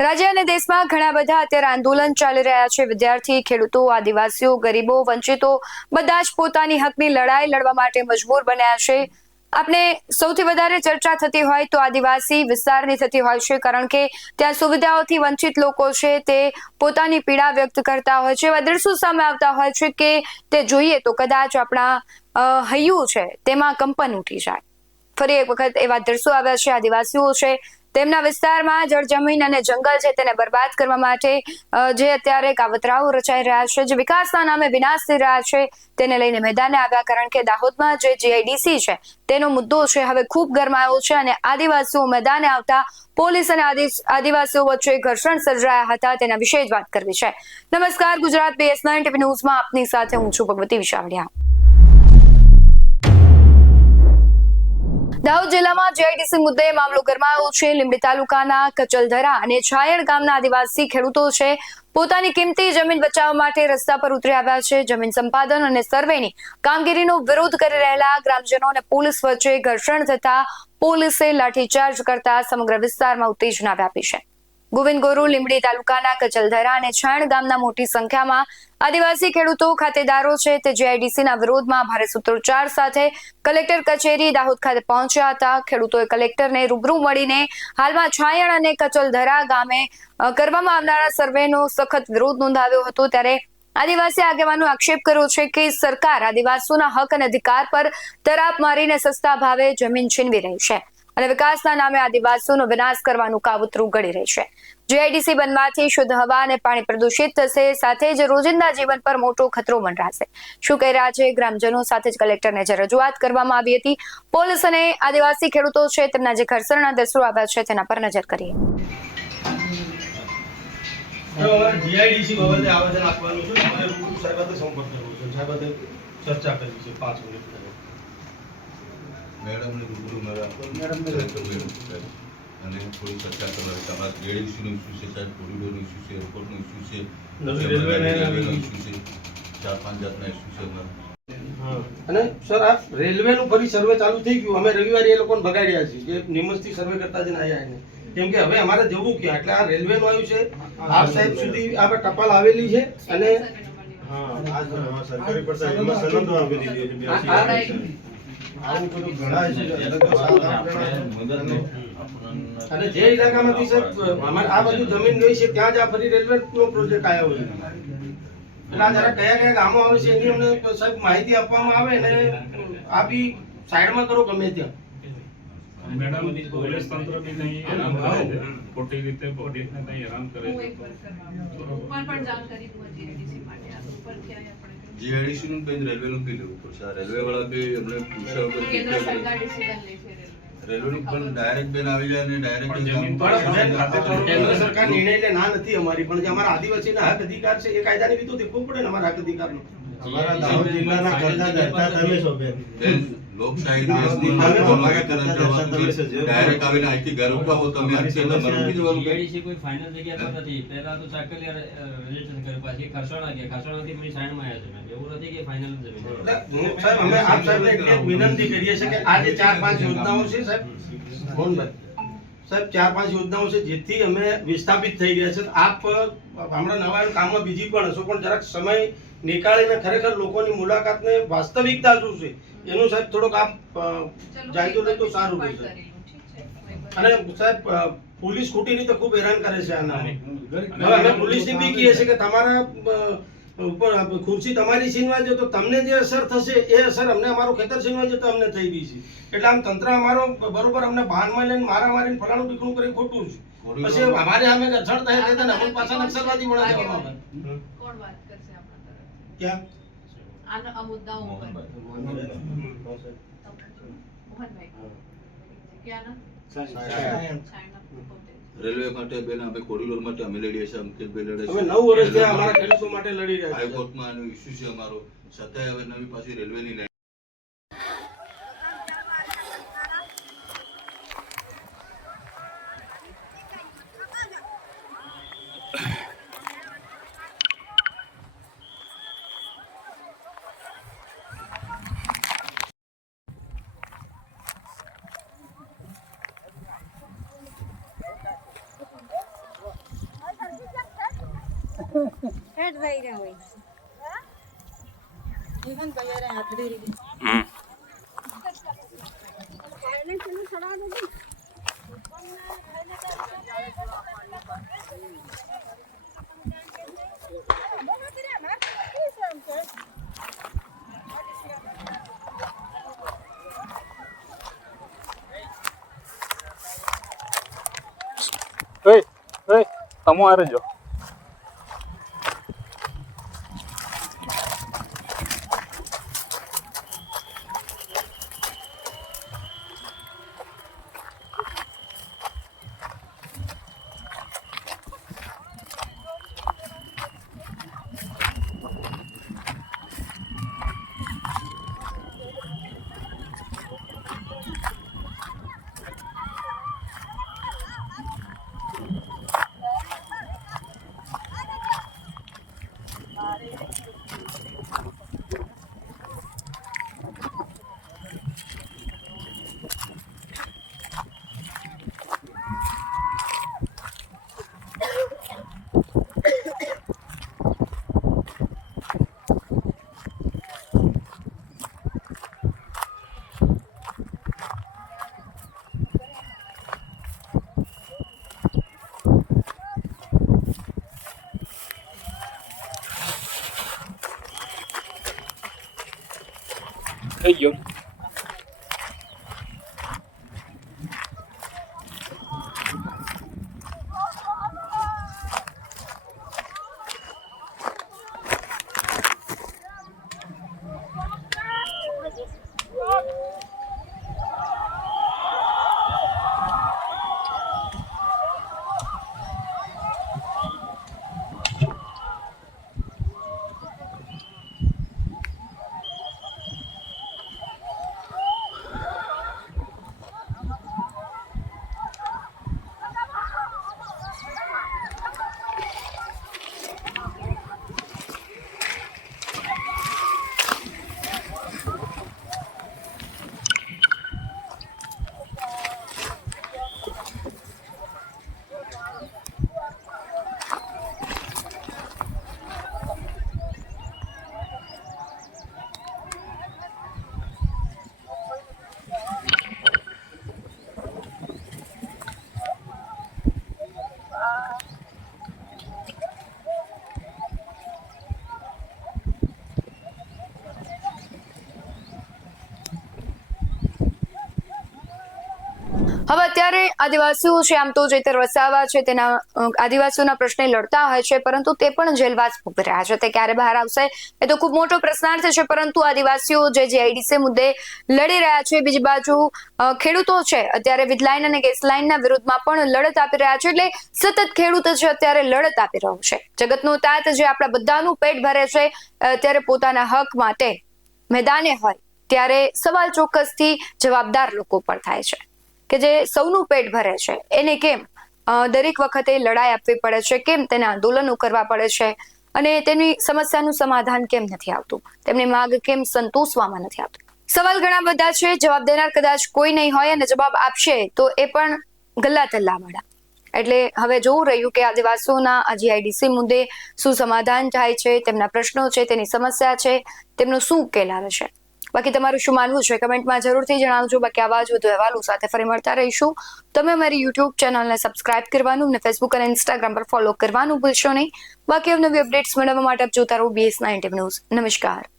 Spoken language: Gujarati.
રાજ્ય અને દેશમાં ઘણા બધા અત્યારે આંદોલન ચાલી રહ્યા છે। વિદ્યાર્થી, ખેડૂતો, આદિવાસીઓ, ગરીબો, વંચિતો બધા જ પોતાની હકની લડાઈ લડવા માટે મજબૂર બન્યા છે। આપણે સૌથી વધારે ચર્ચા થતી હોય તો આદિવાસી વિસ્તારની થતી હોય છે, કારણ કે ત્યાં સુવિધાઓથી વંચિત લોકો છે તે પોતાની પીડા વ્યક્ત કરતા હોય છે। એવા દ્રશ્યો સામે આવતા હોય છે કે તે જોઈએ તો કદાચ આપણા હૈયું છે તેમાં કંપન ઉઠી જાય। ફરી એક વખત એવા દ્રશ્યો આવ્યા છે। આદિવાસીઓ છે તેમના વિસ્તારમાં જળ જમીન અને જંગલ છે તેને બરબાદ કરવા માટે જે અત્યારે કાવતરાઓ રચાઈ રહ્યા છે, જે વિકાસના નામે વિનાશ થઈ રહ્યા છે, તેને લઈને મેદાને આવ્યા। કારણ કે દાહોદમાં જે જીઆઈડીસી છે તેનો મુદ્દો છે હવે ખૂબ ગરમાયો છે અને આદિવાસીઓ મેદાને આવતા પોલીસ અને આદિવાસીઓ વચ્ચે ઘર્ષણ સર્જાયા હતા, તેના વિશે જ વાત કરવી છે। નમસ્કાર, ગુજરાત BS9 ટીવી ન્યૂઝમાં આપની સાથે હું છું ભગવતી વિશાવડિયા। દાહોદ જિલ્લામાં જીઆઈડીસી મુદ્દે મામલો ગરમાયો છે। લીંબડી તાલુકાના કચલધરા અને છાયણ ગામના આદિવાસી ખેડૂતો છે પોતાની કિંમતી જમીન બચાવવા માટે રસ્તા પર ઉતરી આવ્યા છે। જમીન સંપાદન અને સર્વેની કામગીરીનો વિરોધ કરી રહેલા ગ્રામજનો અને પોલીસ વચ્ચે ઘર્ષણ થતા પોલીસે લાઠીચાર્જ કરતા સમગ્ર વિસ્તારમાં ઉત્તેજના વ્યાપી છે। ગોવિંદ ગોરુ લીંબડી તાલુકાના કચલધરા અને છાયણ ગામના મોટી સંખ્યામાં આદિવાસી ખેડૂતો ખાતેદારો છે તે જીઆઈડીસીના વિરોધમાં ભારે સૂત્રોચ્ચાર સાથે કલેક્ટર કચેરી દાહોદ ખાતે પહોંચ્યા હતા। ખેડૂતોએ કલેક્ટરને રૂબરૂ મળીને હાલમાં છાયણ અને કચલધરા ગામે કરવામાં આવનારા સર્વેનો સખત વિરોધ નોંધાવ્યો હતો। ત્યારે આદિવાસી આગેવાનો આક્ષેપ કર્યો છે કે સરકાર આદિવાસીઓના હક અને અધિકાર પર તરાપ મારીને સસ્તા ભાવે જમીન છીનવી રહી છે અને વિકાસના નામે આદિવાસીઓનો વિનાશ કરવાનું કાવતરું ઘડી રહી છે। જીઆઈડીસી બનવાથી શુદ્ધ હવા અને પાણી પ્રદૂષિત થશે, સાથે જ રોજિંદા જીવન પર મોટો ખતરો મંડરાશે। શું કહી રહ્યા છે ગ્રામજનો સાથે જ કલેક્ટરને જે રજૂઆત કરવામાં આવી હતી, પોલીસ અને આદિવાસી ખેડૂતો છે તેમના જે ઘર્ષણના દ્રશ્યો આવ્યા છે તેના પર નજર કરીએ। જીઆઈડીસી બાબતે આવેદન આપવાનું છે, અમારે રૂબરૂ સાહેબ સાથે સંપર્ક કરવો છે, સાહેબ સાથે ચર્ચા કરવી છે 5 મિનિટ મેડમને રૂબરૂ મેડમ અને થોડી ચર્ચા કરવાની તમારા જીઆઈડીસીનું ઇસ્યુ છે, સાહેબ કોરિડોરનું ઇસ્યુ છે, એરપોર્ટનું ઇસ્યુ છે, નવી રેલવેનો ઇસ્યુ છે, 4-5 જાતના ઇસ્યુ છે અમારા। અને સર આ રેલવેનું ફરી સર્વે ચાલુ થઈ ગયું। અમે રવિવારે એ લોકોને બગાડ્યા છે જે નિમસથી સર્વે કરતા જઈને આવ્યા એને, કેમ કે હવે અમારે જવું ક્યાં, એટલે આ રેલવેનું આવ્યું છે, આપ સાહેબ સુધી આ ટપાલ આવેલી છે અને સરકારી પડતા એમાં સનદો આપી દીધી છે। આવું બધું ઘણા છે અને જે ઇલાકામાંથી સાહેબ અમારે આ બધું જમીન ગઈ છે ત્યાં જ આ ફરી રેલવેનો પ્રોજેક્ટ આવ્યો છે। એટલે આ જરા કયા કયા ગામો આવે છે એની અમને સાહેબ માહિતી આપવામાં આવે ને આ બી સાઈડમાં કરો ગમે ત્યાં। મેડમ પોલીસ તંત્ર બી નહીં હેરાન કરે છે, ખોટી રીતે પોલીસને નહીં હેરાન કરે છે। પણ જાણ કરી જીઆઈડીસી માટે આ ઉપર ક્યાંય આપણે જીઆઈડીસીનું કંઈ રેલવેનું કંઈ લેવું પડશે। આ રેલવેવાળા બી અમને પૂછ્યા વગર કેન્દ્ર સરકાર ડિસિઝન લે છે રેલવેનું પણ ડાયરેક્ટ બેન આવી જાય ને ડાયરેક્ટ કેન્દ્ર સરકાર નિર્ણય લે ના નથી અમારી, પણ જે અમારા આદિવાસીના હક અધિકાર છે એ કાયદાની વિરુદ્ધ દેખવું પડે ને અમારા હક અધિકારનો। અમારા દાહોદ જિલ્લાના કરતા ધરતા તમે છો બેન। લોકશાહી દેશની ડાયરેક્ટ આવીને અહીંથી ઘર ઉઠાવો તમે અહીંથી તમારે ઉઠી જવાનું। જીઆઈડીસી કોઈ ફાઇનલ જગ્યા પર નથી। પહેલા તો ચાકલિયા રજીસ્ટ્રેશન કર્યું, પછી ખરસાણા ગયા, ખરસાણાથી પછી સાઈડમાં આવ્યા છે। એવું નથી કે ફાઇનલ જમીન। એટલે સાહેબ અમે આપ સાહેબને એક વિનંતી કરીએ છીએ કે આ જે 4-5 યોજનાઓ છે સાહેબ મોહનભાઈ સાહેબ 4-5 યોજનાઓ છે જેથી અમે વિસ્થાપિત થઈ ગયા છે। આપ હમણાં નવા કામમાં બીજી પણ હશો, પણ જરાક સમય નીકાળીને ખરેખર લોકોની મુલાકાતને વાસ્તવિકતા શું છે એનું સાહેબ થોડોક આપ જાયજો લે તો સારું રહેશે। અને સાહેબ પોલીસ ખોટી રીતે ખૂબ હેરાન કરે છે આના। હવે અમે પોલીસને બી કહીએ છીએ કે તમારા ઉપર ખુરશી તમારી છીનવાઈ જાય તો તમને જે અસર થશે એ અસર અમને અમારું ખેતર છીનવાઈ જાય તો અમને થઈ ગઈ છે। એટલે આમ તંત્ર અમારો બરોબર અમને બાનમાં લઈને મારા મારીને ફલાણું ટીકણું કરી ખોટું છે, પછી અમારે અમે ગરછડ થાય છે ને અમુક પાછા નક્સલવાદી વળા જવામાં આવે। કોણ વાત કરશે આપણા તરફ ક્યાં આ મુદ્દાઓ ઉપર મોહનભાઈ ક્યાં રેલવે માટે બેન અમે કોરિડોર માટે અમે લડીએ છીએ, અંકિતભાઈ લડે અમે છે। 9 વર્ષથી અમારા ખેડૂતો માટે લડી રહ્યા છીએ। હાઈકોર્ટમાં આનો ઇસ્યુ છે અમારો, છતાંય હવે નવી પાછી રેલવેની લાઈન હેડ થઈ રહ્યા હોય even બજારે હાથડી રહી પાણી ચલું સડા દો તમો આરે જો થઈ ગયો હવે અત્યારે આદિવાસીઓ છે આમ તો ચૈતર વસાવા છે તેના આદિવાસીઓના પ્રશ્ને લડતા હોય છે પરંતુ તે પણ જેલવાસ ભોગવી રહ્યા છે તે ક્યારે બહાર આવશે એ તો ખૂબ મોટો પ્રશ્નાર્થ છે પરંતુ આદિવાસીઓ જે જીઆઈડીસી મુદ્દે લડી રહ્યા છે બીજી બાજુ ખેડૂતો છે અત્યારે વીજ લાઈન અને ગેસ લાઈનના વિરોધમાં પણ લડત આપી રહ્યા છે એટલે સતત ખેડૂત છે અત્યારે લડત આપી રહ્યો છે જગતનો તાત જે આપણા બધાનું પેટ ભરે છે અત્યારે પોતાના હક માટે મેદાને હોય ત્યારે સવાલ ચોક્કસથી જવાબદાર લોકો પર થાય છે કે જે સૌનું પેટ ભરે છે એને કેમ દરેક વખતે લડાઈ આપવી પડે છે કેમ તેને આંદોલનો કરવા પડે છે અને તેમની સમસ્યાનું સમાધાન કેમ નથી આવતું તેમની માંગ કેમ સંતોષવામાં નથી આવતું સવાલ ઘણા બધા છે જવાબ દેનાર કદાચ કોઈ નહીં હોય અને જવાબ આપશે તો એ પણ ગલ્લા તલ્લાવાળા એટલે હવે જોવું રહ્યું કે આદિવાસીઓના આ જીઆઈડીસી મુદ્દે શું સમાધાન થાય છે તેમના પ્રશ્નો છે તેની સમસ્યા છે તેમનો શું ઉકેલ આવે છે બાકી તમારું શું માનવું છે કમેન્ટમાં જરૂરથી જણાવજો બાકી આવા જ વધુ અહેવાલો સાથે ફરી મળતા રહીશું તમે અમારી યુટ્યુબ ચેનલને સબસ્ક્રાઇબ કરવાનું અને ફેસબુક અને ઇન્સ્ટાગ્રામ પર ફોલો કરવાનું ભૂલશો નહીં બાકી અવનવી અપડેટ્સ મેળવવા માટે આપ જોતા રહો BS9 ન્યૂઝ નમસ્કાર